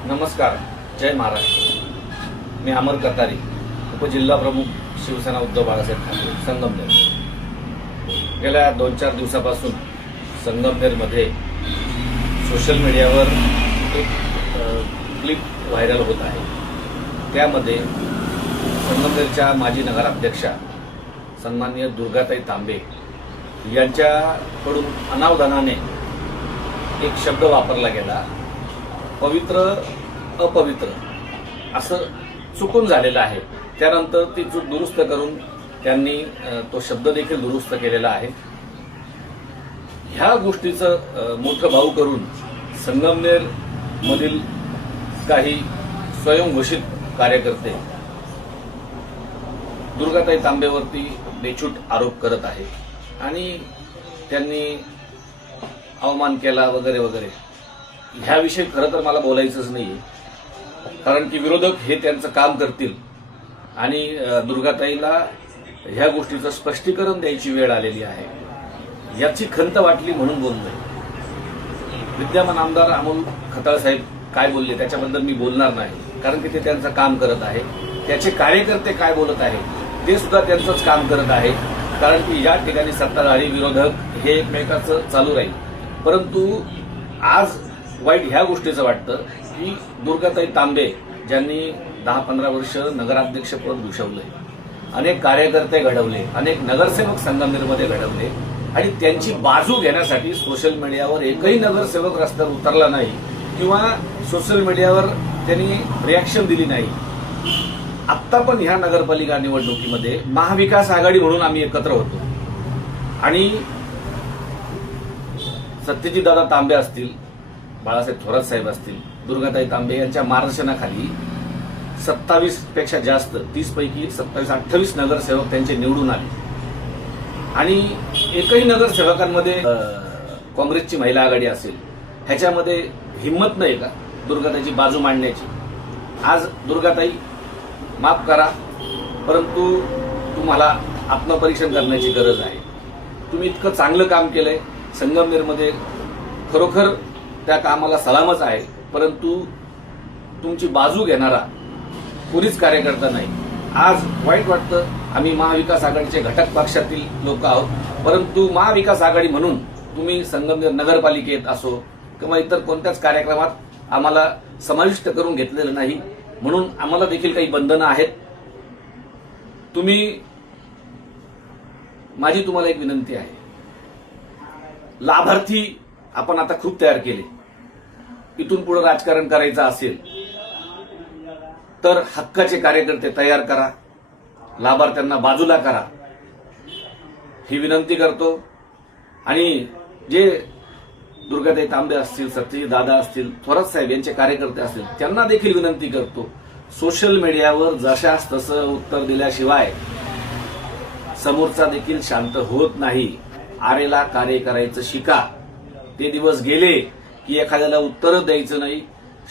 नमस्कार, जय महाराष्ट्र। मी अमर कतारी, उपजिल्हा प्रमुख, शिवसेना उद्धव बाळासाहेब ठाकरे, संगमनेर। गेल्या 2-4 दिवसापासून संगमनेरमध्ये सोशल मीडियावर एक क्लिप व्हायरल होत आहे। त्यामध्ये संगमनेरच्या माजी नगराध्यक्षा सन्माननीय दुर्गाताई तांबे यांच्याकडून अनावधानाने एक शब्द वापरला गेला, पवित्र अपवित्र असं चुकून झालेलं आहे। त्यानंतर ती चूक दुरुस्त करून त्यांनी तो शब्द देखील दुरुस्त केलेला आहे। ह्या गोष्टीचं मोठं भाऊ करून संगमनेर मधील काही स्वयंघोषित कार्यकर्ते दुर्गाताई तांबेवरती बेछूट आरोप करत आहेत आणि त्यांनी अवमान केला वगैरे वगैरे। ह्याविषयी खरं तर मला बोलायचंच नाहीये, कारण की विरोधक हे त्यांचं काम करतील आणि दुर्गाताईला ह्या गोष्टीचं स्पष्टीकरण द्यायची वेळ आलेली आहे, याची खंत वाटली म्हणून बोलतोय। विद्यमान आमदार अमोल खताळ साहेब काय बोलले त्याच्याबद्दल मी बोलणार नाही, कारण की ते त्यांचं काम करत आहे। त्याचे कार्यकर्ते काय बोलत आहेत ते सुद्धा त्यांचंच काम करत आहे, कारण की या ठिकाणी सत्ताधारी विरोधक हे एकमेकाचं चालू राहील। परंतु आज वाईट ह्या गोष्टीचं वाटतं की दुर्गाताई तांबे ज्यांनी 10-15 वर्ष नगराध्यक्षपद भूषवले, अनेक कार्यकर्ते घडवले, अनेक नगरसेवक संगमनेरमध्ये घडवले आणि त्यांची बाजू घेण्यासाठी सोशल मीडियावर एकही नगरसेवक रस्त्यावर उतरला नाही किंवा सोशल मीडियावर त्यांनी रिॲक्शन दिली नाही। आत्ता पण ह्या नगरपालिका निवडणुकीमध्ये महाविकास आघाडी म्हणून आम्ही एकत्र होतो आणि सत्यजितदादा तांबे असतील, बाळासाहेब थोरात साहेब असतील, दुर्गाताई तांबे यांच्या मार्गदर्शनाखाली 27 पेक्षा जास्त 30 पैकी 27-28 नगरसेवक त्यांचे निवडून आले आणि एकही नगरसेवकांमध्ये काँग्रेसची महिला आघाडी असेल ह्याच्यामध्ये हिंमत नाही का दुर्गाताईची बाजू मांडण्याची। आज दुर्गाताई माफ करा, परंतु तुम्हाला आत्मपरीक्षण करण्याची गरज आहे। तुम्ही इतकं चांगलं काम केलंय संगमनेरमध्ये, खरोखर त्या कामाला सलामच आहे, परंतु तुमची बाजू घेणारा कोणीच कार्यकर्ता नाही। आज वाईट वाटतं, आम्ही महाविकास आघाडीचे घटक पक्षातील लोक आहोत, परंतु महाविकास आघाडी म्हणून तुम्ही संगमनेर नगरपालिकेत असो किंवा इतर कोणत्याच कार्यक्रमात आम्हाला समाविष्ट करून घेतलेलं नाही, म्हणून आम्हाला देखील काही बंधनं आहेत। माझी तुम्हाला एक विनंती आहे, लाभार्थी आपण आता खूप तयार केले, इथून पुढे राजकारण करायचं असेल तर हक्काचे कार्यकर्ते तयार करा, लाभार्थ्यांना बाजूला करा, ही विनंती करतो। आणि जे दुर्गाताई तांबे असतील, सत्यजित दादा असतील, थोरात साहेब यांचे कार्यकर्ते असतील, त्यांना देखील विनंती करतो, सोशल मीडियावर जशास तसं उत्तर दिल्याशिवाय समोरचा देखील शांत होत नाही। आरेला कार्य करायचं शिका। ते दिवस गेले की एखाद्याला उत्तर द्यायचं नाही,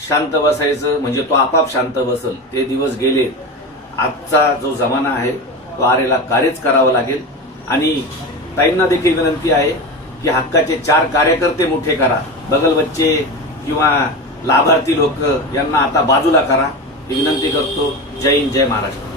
शांत बसायचं म्हणजे तो आपाप शांत बसल, ते दिवस गेले। आजचा जो जमाना आहे तो आरेला कार्यच करावं लागेल। आणि ताईंना देखील विनंती आहे की हक्काचे 4 कार्यकर्ते मोठे करा, बगल बच्चे किंवा लाभार्थी लोक यांना आता बाजूला करा, ही विनंती करतो। जय हिंद, जय महाराष्ट्र।